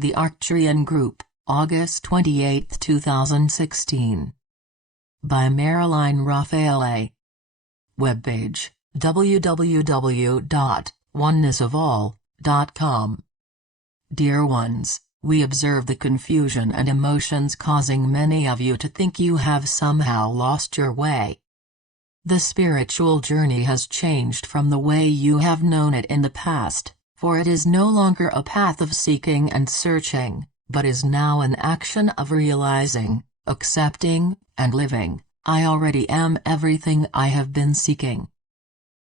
The Arcturian Group, August 28, 2016. By Marilyn Raffaele. Webpage, www.onenessofall.com. Dear ones, we observe the confusion and emotions causing many of you to think you have somehow lost your way. The spiritual journey has changed from the way you have known it in the past, for it is no longer a path of seeking and searching, but is now an action of realizing, accepting, and living. I already am everything I have been seeking.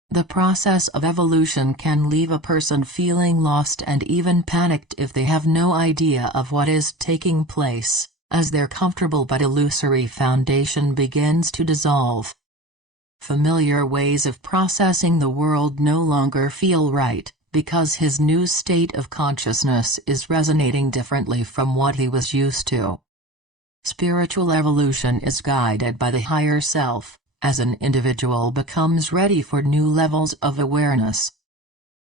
The process of evolution can leave a person feeling lost and even panicked if they have no idea of what is taking place, as their comfortable but illusory foundation begins to dissolve. Familiar ways of processing the world no longer feel right, because his new state of consciousness is resonating differently from what he was used to. Spiritual evolution is guided by the higher self, as an individual becomes ready for new levels of awareness.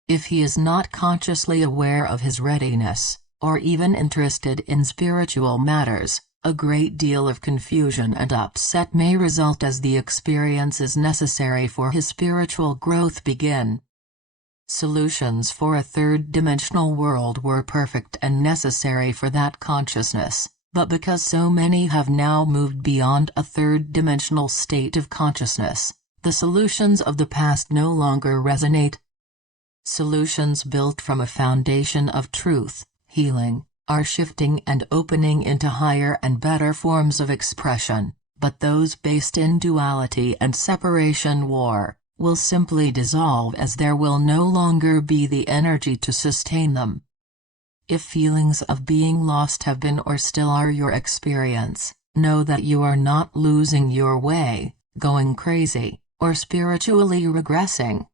If he is not consciously aware of his readiness, or even interested in spiritual matters, a great deal of confusion and upset may result as the experiences necessary for his spiritual growth begin. Solutions for a third-dimensional world were perfect and necessary for that consciousness, but because so many have now moved beyond a third-dimensional state of consciousness, the solutions of the past no longer resonate. Solutions built from a foundation of truth, healing, are shifting and opening into higher and better forms of expression, but those based in duality and separation war will simply dissolve as there will no longer be the energy to sustain them. If feelings of being lost have been or still are your experience, know that you are not losing your way, going crazy, or spiritually regressing.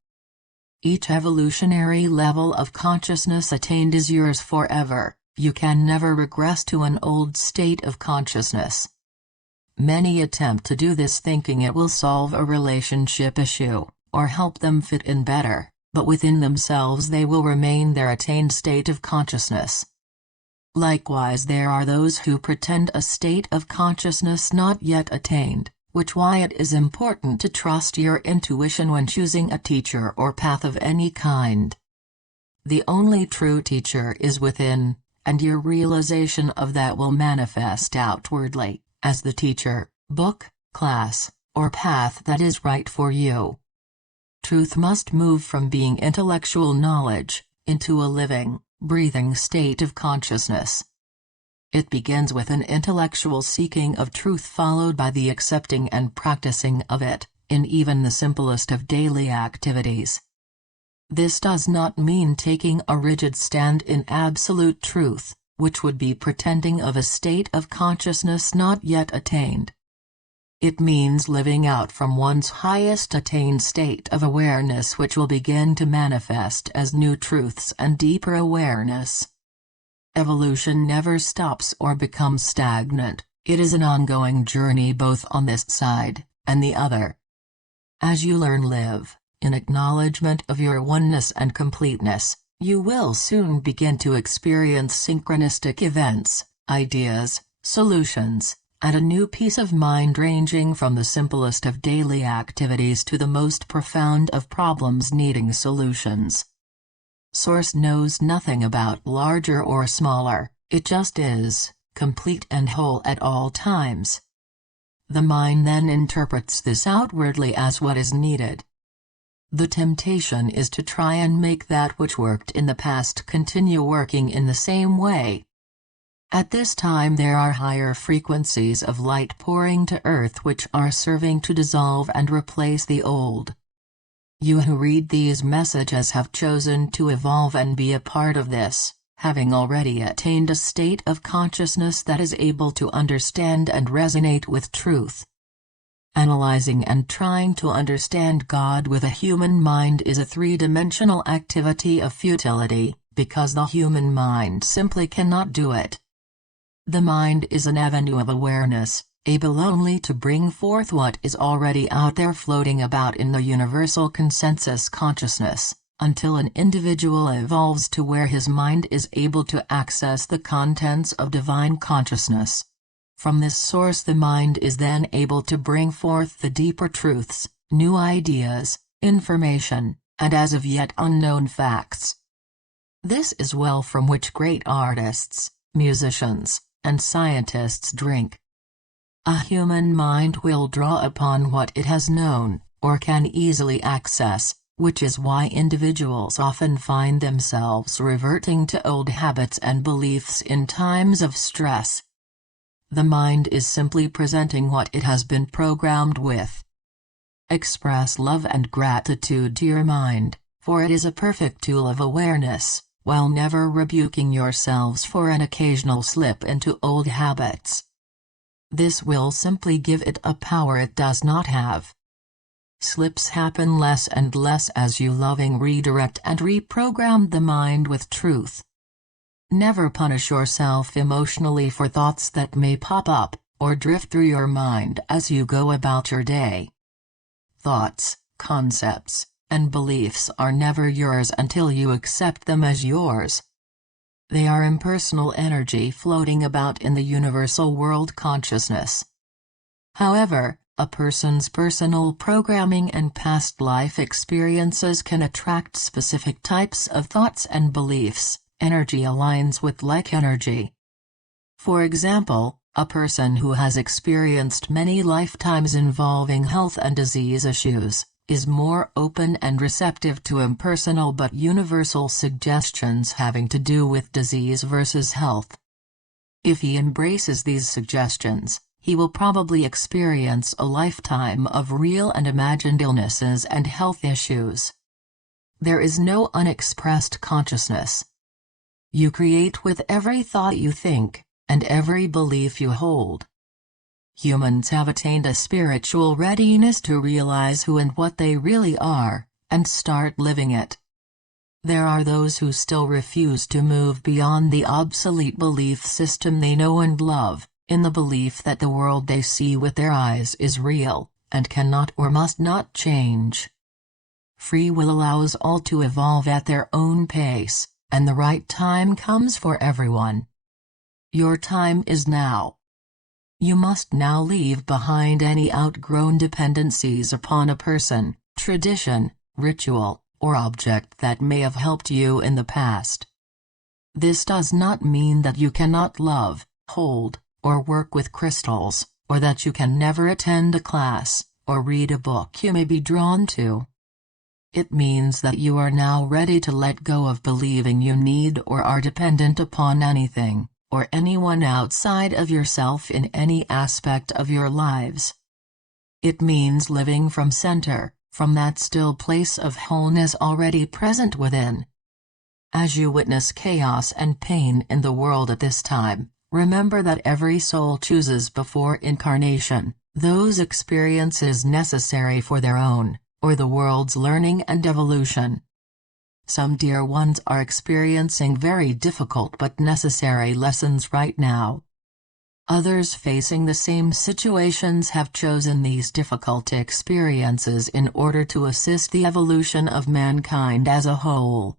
Each evolutionary level of consciousness attained is yours forever. You can never regress to an old state of consciousness. Many attempt to do this thinking it will solve a relationship issue, or help them fit in better, but within themselves they will remain their attained state of consciousness. Likewise, there are those who pretend a state of consciousness not yet attained, which why it is important to trust your intuition when choosing a teacher or path of any kind. The only true teacher is within, and your realization of that will manifest outwardly, as the teacher, book, class, or path that is right for you. Truth must move from being intellectual knowledge, into a living, breathing state of consciousness. It begins with an intellectual seeking of truth followed by the accepting and practicing of it, in even the simplest of daily activities. This does not mean taking a rigid stand in absolute truth, which would be pretending of a state of consciousness not yet attained. It means living out from one's highest attained state of awareness, which will begin to manifest as new truths and deeper awareness. Evolution never stops or becomes stagnant, it is an ongoing journey both on this side and the other. As you learn, live in acknowledgement of your oneness and completeness, you will soon begin to experience synchronistic events, ideas, solutions, and a new peace of mind ranging from the simplest of daily activities to the most profound of problems needing solutions. Source knows nothing about larger or smaller, it just is, complete and whole at all times. The mind then interprets this outwardly as what is needed. The temptation is to try and make that which worked in the past continue working in the same way. At this time there are higher frequencies of light pouring to earth which are serving to dissolve and replace the old. You who read these messages have chosen to evolve and be a part of this, having already attained a state of consciousness that is able to understand and resonate with truth. Analyzing and trying to understand God with a human mind is a three-dimensional activity of futility, because the human mind simply cannot do it. The mind is an avenue of awareness, able only to bring forth what is already out there floating about in the universal consensus consciousness, until an individual evolves to where his mind is able to access the contents of divine consciousness. From this source the mind is then able to bring forth the deeper truths, new ideas, information, and as of yet unknown facts. This is well from which great artists, musicians, and scientists drink. A human mind will draw upon what it has known, or can easily access, which is why individuals often find themselves reverting to old habits and beliefs in times of stress. The mind is simply presenting what it has been programmed with. Express love and gratitude to your mind, for it is a perfect tool of awareness, while never rebuking yourselves for an occasional slip into old habits. This will simply give it a power it does not have. Slips happen less and less as you loving redirect and reprogram the mind with truth. Never punish yourself emotionally for thoughts that may pop up, or drift through your mind as you go about your day. Thoughts, concepts, and beliefs are never yours until you accept them as yours. They are impersonal energy floating about in the universal world consciousness. However, a person's personal programming and past life experiences can attract specific types of thoughts and beliefs. Energy aligns with like energy. For example, a person who has experienced many lifetimes involving health and disease issues is more open and receptive to impersonal but universal suggestions having to do with disease versus health. If he embraces these suggestions, he will probably experience a lifetime of real and imagined illnesses and health issues. There is no unexpressed consciousness. You create with every thought you think, and every belief you hold. Humans have attained a spiritual readiness to realize who and what they really are, and start living it. There are those who still refuse to move beyond the obsolete belief system they know and love, in the belief that the world they see with their eyes is real, and cannot or must not change. Free will allows all to evolve at their own pace, and the right time comes for everyone. Your time is now. You must now leave behind any outgrown dependencies upon a person, tradition, ritual, or object that may have helped you in the past. This does not mean that you cannot love, hold, or work with crystals, or that you can never attend a class, or read a book you may be drawn to. It means that you are now ready to let go of believing you need or are dependent upon anything, or anyone outside of yourself in any aspect of your lives. It means living from center, from that still place of wholeness already present within. As you witness chaos and pain in the world at this time, remember that every soul chooses before incarnation those experiences necessary for their own, or the world's learning and evolution. Some dear ones are experiencing very difficult but necessary lessons right now. Others facing the same situations have chosen these difficult experiences in order to assist the evolution of mankind as a whole.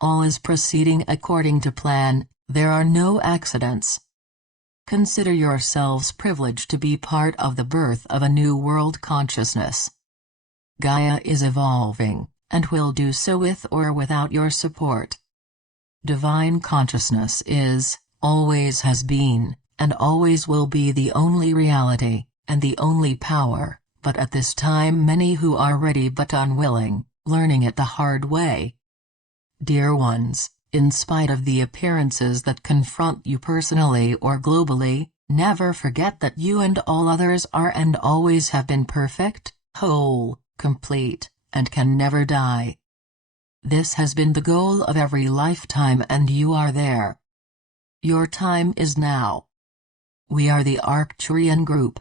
All is proceeding according to plan, there are no accidents. Consider yourselves privileged to be part of the birth of a new world consciousness. Gaia is evolving, and will do so with or without your support. Divine consciousness is, always has been, and always will be the only reality, and the only power, but at this time many who are ready but unwilling, learning it the hard way. Dear ones, in spite of the appearances that confront you personally or globally, never forget that you and all others are and always have been perfect, whole, complete, and can never die. This has been the goal of every lifetime and you are there. Your time is now. We are the Arcturian group,